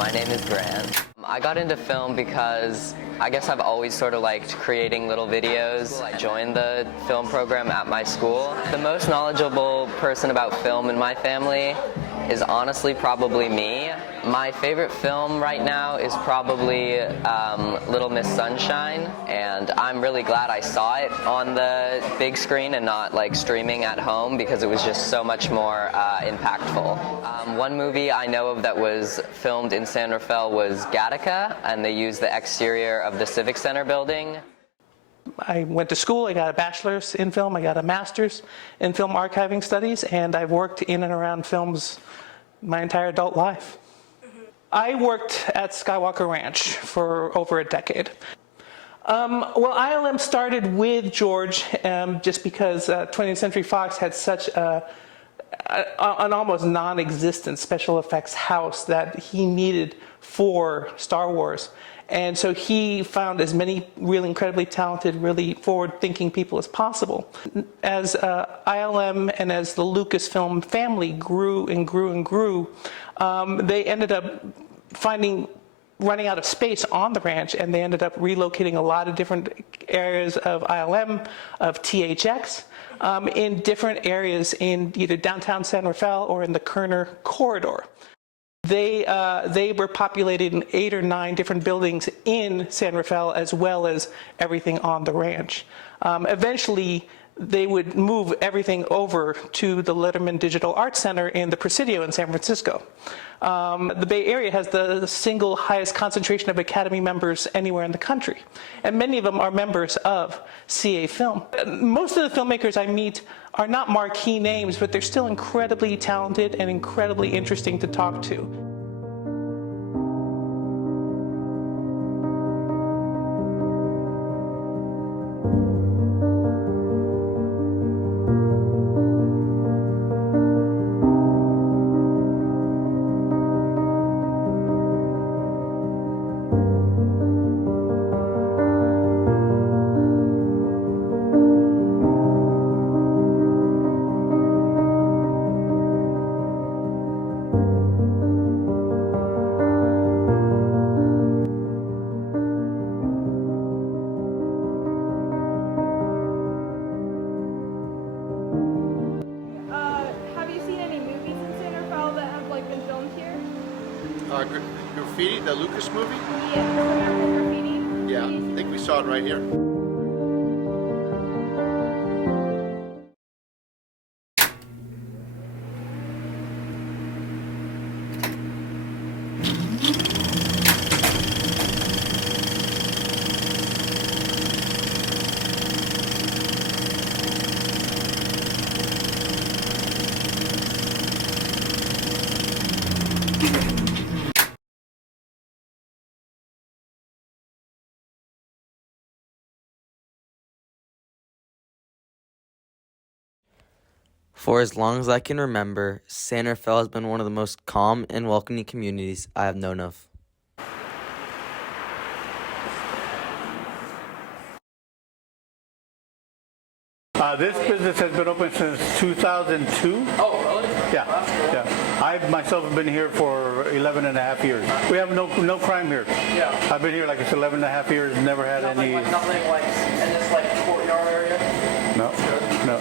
My name is Grant. I got into film because I guess I've always sort of liked creating little videos. I joined the film program at my school. The most knowledgeable person about film in my family is honestly probably me. My favorite film right now is probably Little Miss Sunshine, and I'm really glad I saw it on the big screen and not like streaming at home because it was just so much more impactful. One movie I know of that was filmed in San Rafael was Gattaca, and they used the exterior of the Civic Center building. I went to school, I got a bachelor's in film, I got a master's in film archiving studies, and I've worked in and around films my entire adult life. I worked at Skywalker Ranch for over a decade. Well, ILM started with George just because 20th Century Fox had such an almost non-existent special effects house that he needed for Star Wars. And so he found as many really incredibly talented, really forward-thinking people as possible. As ILM and as the Lucasfilm family grew and grew and grew, they ended up running out of space on the ranch, and they ended up relocating a lot of different areas of ILM, of THX, in different areas in either downtown San Rafael or in the Kerner corridor. They were populated in 8 or 9 different buildings in San Rafael, as well as everything on the ranch. Eventually, they would move everything over to the Letterman Digital Arts Center in the Presidio in San Francisco. The Bay Area has the single highest concentration of Academy members anywhere in the country, and many of them are members of CA Film. Most of the filmmakers I meet are not marquee names, but they're still incredibly talented and incredibly interesting to talk to. Graffiti, the Lucas movie? Yeah, Graffiti. Yeah, I think we saw it right here. For as long as I can remember, San Rafael has been one of the most calm and welcoming communities I have known of. This business has been open since 2002. Oh, really? Yeah, yeah. I myself have been here for 11 and a half years. We have no crime here. Yeah. I've been here like it's 11 and a half years, never had any... Nothing like in this like courtyard area? No, no.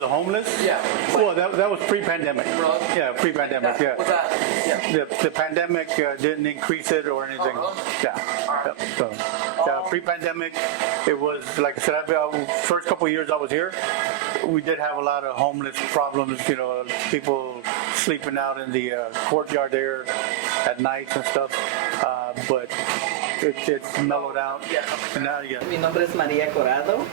The homeless? Yeah. Well, that was pre-pandemic. Really? Yeah, pre-pandemic, yeah. What's that? Yeah. The pandemic didn't increase it or anything. Oh, really? Yeah. Yep. So, pre-pandemic, it was, like I said, first couple of years I was here, we did have a lot of homeless problems, you know, people sleeping out in the courtyard there at night and stuff, but it's mellowed out. Yeah. And now, yeah. Mi nombre es María Corado.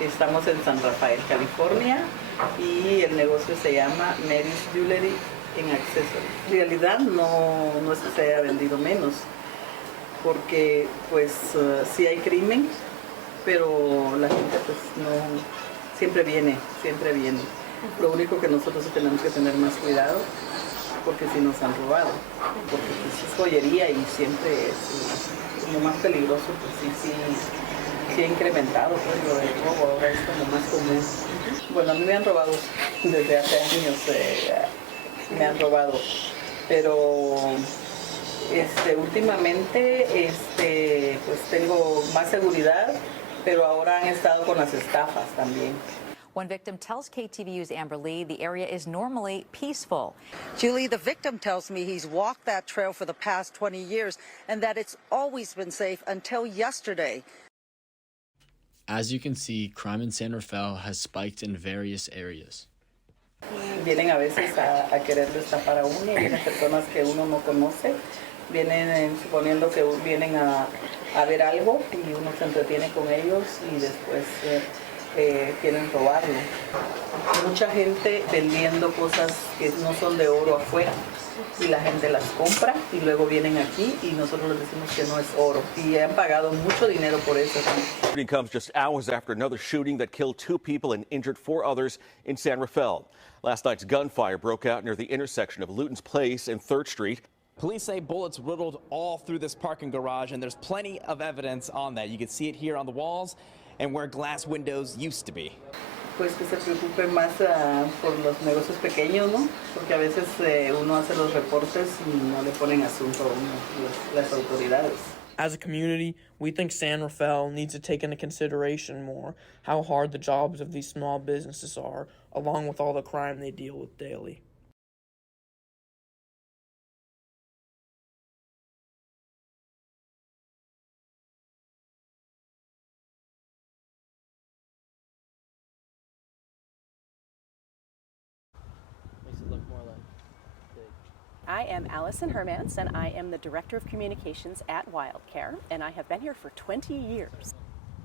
Estamos en San Rafael, California, y el negocio se llama Mary's Jewelry en Accessories. En realidad no es que se haya vendido menos, porque pues sí hay crimen, pero la gente pues no, siempre viene. Lo único que nosotros sí tenemos que tener más cuidado, porque si nos han robado, porque pues, es joyería y siempre es lo más peligroso, pues sí ha incrementado pues, lo del robo, ahora es como más común. Bueno, a mí me han robado desde hace años, me han robado pero últimamente pues tengo más seguridad, pero ahora han estado con las estafas también. One victim tells KTVU's Amber Lee the area is normally peaceful. Julie, the victim tells me he's walked that trail for the past 20 years and that it's always been safe until yesterday. As you can see, crime in San Rafael has spiked in various areas. Vienen a veces a querer estafar a uno, vienen personas que uno no conoce, vienen suponiendo que vienen a ver algo y uno se entretiene con ellos y después quieren robarlo. Mucha gente vendiendo cosas que no son de oro afuera y la gente las compra y luego vienen aquí y nosotros les decimos que no es oro y han pagado mucho dinero por eso. The shooting comes just hours after another shooting that killed 2 people and injured 4 others in San Rafael. Last night's gunfire broke out near the intersection of Luton's Place and 3rd Street. Police say bullets riddled all through this parking garage, and there's plenty of evidence on that. You can see it here on the walls and where glass windows used to be. Pues que se preocupe más por los negocios pequeños, ¿no? Porque a veces uno hace los reportes y no le ponen asunto a uno, las autoridades. As a community, we think San Rafael needs to take into consideration more how hard the jobs of these small businesses are, along with all the crime they deal with daily. I am Allison Hermans, and I am the Director of Communications at WildCare, and I have been here for 20 years.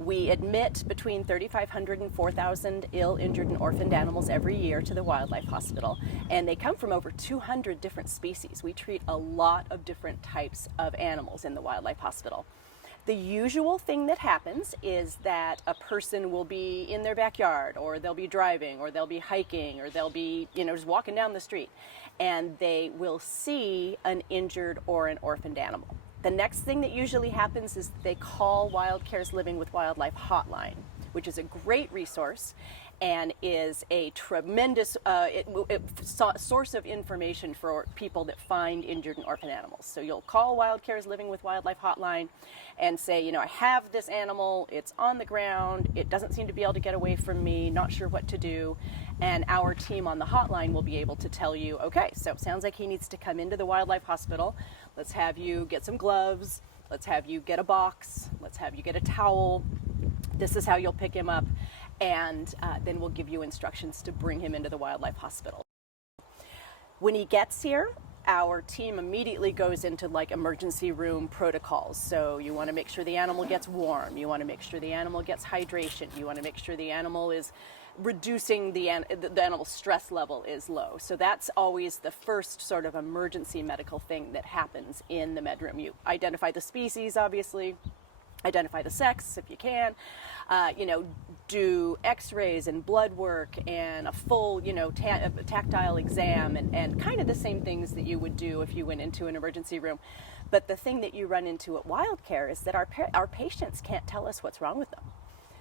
We admit between 3,500 and 4,000 ill, injured, and orphaned animals every year to the Wildlife Hospital, and they come from over 200 different species. We treat a lot of different types of animals in the Wildlife Hospital. The usual thing that happens is that a person will be in their backyard, or they'll be driving, or they'll be hiking, or they'll be, just walking down the street, and they will see an injured or an orphaned animal. The next thing that usually happens is they call WildCare's Living with Wildlife hotline, which is a great resource and is a tremendous source of information for people that find injured and orphaned animals. So you'll call WildCare's Living with Wildlife hotline and say, I have this animal, it's on the ground, it doesn't seem to be able to get away from me, not sure what to do. And our team on the hotline will be able to tell you, okay, so it sounds like he needs to come into the Wildlife Hospital. Let's have you get some gloves. Let's have you get a box. Let's have you get a towel. This is how you'll pick him up. And then we'll give you instructions to bring him into the Wildlife Hospital. When he gets here, our team immediately goes into emergency room protocols. So you want to make sure the animal gets warm. You want to make sure the animal gets hydration. You want to make sure the animal is reducing the animal's stress level is low. So that's always the first sort of emergency medical thing that happens in the medroom. You identify the species, obviously, identify the sex if you can, do x-rays and blood work and a full, tactile exam and kind of the same things that you would do if you went into an emergency room. But the thing that you run into at WildCare is that our patients can't tell us what's wrong with them.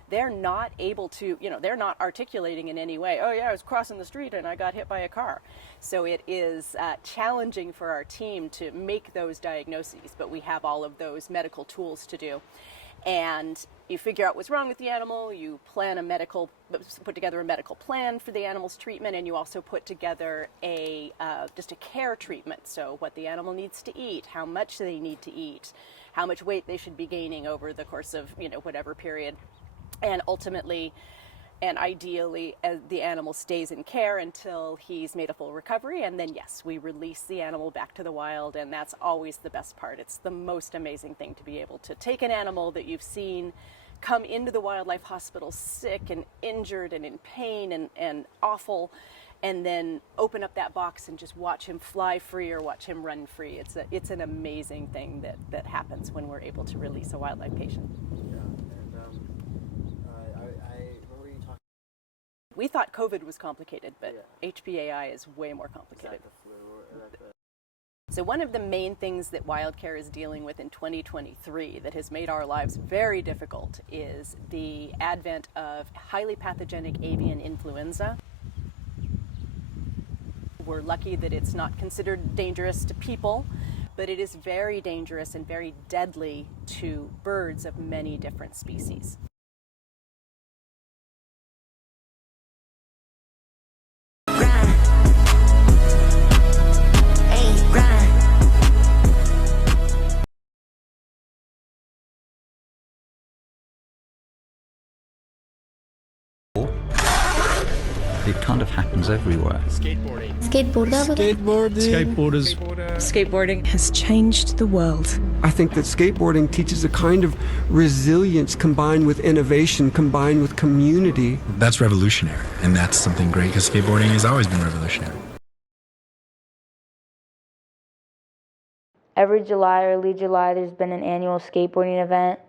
They're not able to, they're not articulating in any way, oh yeah, I was crossing the street and I got hit by a car. So it is challenging for our team to make those diagnoses, but we have all of those medical tools to do. And you figure out what's wrong with the animal, you put together a medical plan for the animal's treatment, and you also put together just a care treatment. So what the animal needs to eat, how much they need to eat, how much weight they should be gaining over the course of, whatever period. And ultimately, and ideally, the animal stays in care until he's made a full recovery, and then yes, we release the animal back to the wild, and that's always the best part. It's the most amazing thing to be able to take an animal that you've seen come into the Wildlife Hospital sick and injured and in pain and awful, and then open up that box and just watch him fly free or watch him run free. It's an amazing thing that happens when we're able to release a wildlife patient. We thought COVID was complicated, but HPAI is way more complicated. So one of the main things that WildCare is dealing with in 2023 that has made our lives very difficult is the advent of highly pathogenic avian influenza. We're lucky that it's not considered dangerous to people, but it is very dangerous and very deadly to birds of many different species. It kind of happens everywhere. Skateboarding. Skateboarding has changed the world. I think that skateboarding teaches a kind of resilience combined with innovation, combined with community. That's revolutionary, and that's something great because skateboarding has always been revolutionary. Every July, early July, there's been an annual skateboarding event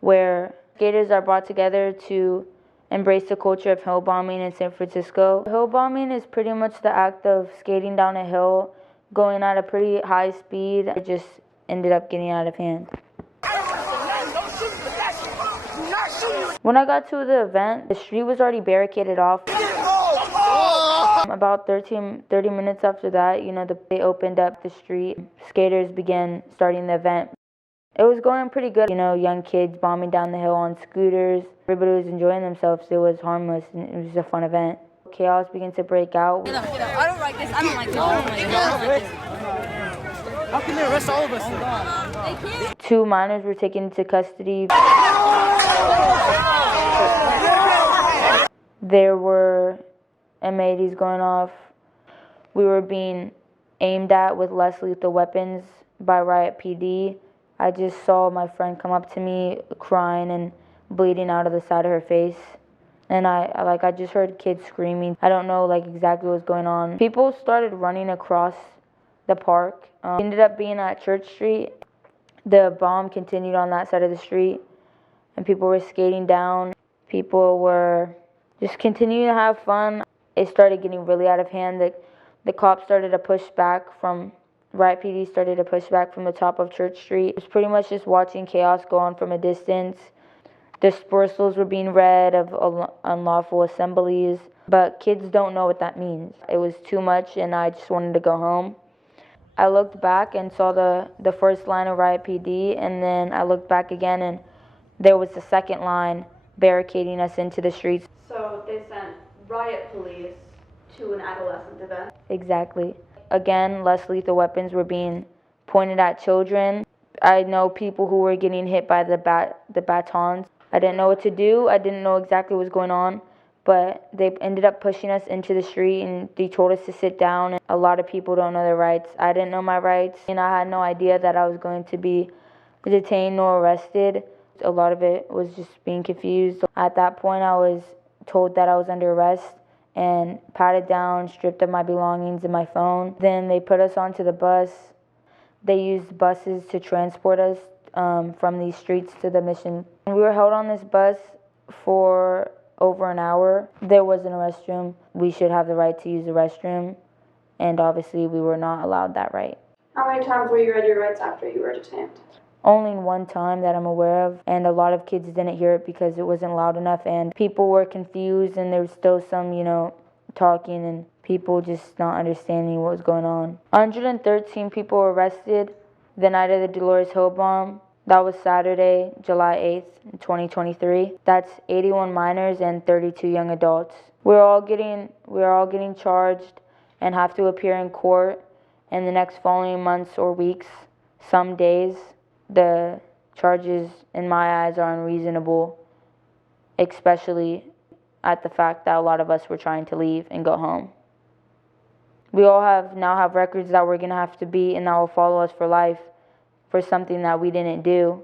where skaters are brought together to embrace the culture of hill bombing in San Francisco. Hill bombing is pretty much the act of skating down a hill, going at a pretty high speed. It just ended up getting out of hand. When I got to the event, the street was already barricaded off. About 30 minutes after that, they opened up the street. Skaters began starting the event. It was going pretty good, young kids bombing down the hill on scooters. Everybody was enjoying themselves. It was harmless and it was a fun event. Chaos began to break out. I don't like this. I don't like this. I don't like this. I don't like this. How can they arrest all of us? They can't. 2 minors were taken into custody. There were M80s going off. We were being aimed at with less lethal weapons by Riot PD. I just saw my friend come up to me crying and bleeding out of the side of her face. And I just heard kids screaming. I don't know exactly what was going on. People started running across the park. It ended up being at Church Street. The bomb continued on that side of the street and people were skating down. People were just continuing to have fun. It started getting really out of hand. The cops started to push back from Riot PD started to push back from the top of Church Street. It was pretty much just watching chaos go on from a distance. Dispersals were being read of unlawful assemblies, but kids don't know what that means. It was too much and I just wanted to go home. I looked back and saw the first line of Riot PD, and then I looked back again and there was the second line barricading us into the streets. So they sent riot police to an adolescent event? Exactly. Again, less lethal weapons were being pointed at children. I know people who were getting hit by the batons. I didn't know what to do. I didn't know exactly what was going on, but they ended up pushing us into the street and they told us to sit down. And a lot of people don't know their rights. I didn't know my rights, and I had no idea that I was going to be detained nor arrested. A lot of it was just being confused. At that point, I was told that I was under arrest and patted down, stripped of my belongings and my phone. Then they put us onto the bus. They used buses to transport us from these streets to the mission. We were held on this bus for over an hour. There wasn't a restroom. We should have the right to use the restroom, and obviously we were not allowed that right. How many times were you read your rights after you were detained? Only one time that I'm aware of, and a lot of kids didn't hear it because it wasn't loud enough, and people were confused, and there was still some, talking and people just not understanding what was going on. 113 people were arrested the night of the Dolores Hill bomb. That was Saturday, July 8th, 2023. That's 81 minors and 32 young adults. We're all getting charged and have to appear in court in the next following months or weeks, some days. The charges, in my eyes, are unreasonable, especially at the fact that a lot of us were trying to leave and go home. We all now have records that we're going to have to beat and that will follow us for life for something that we didn't do.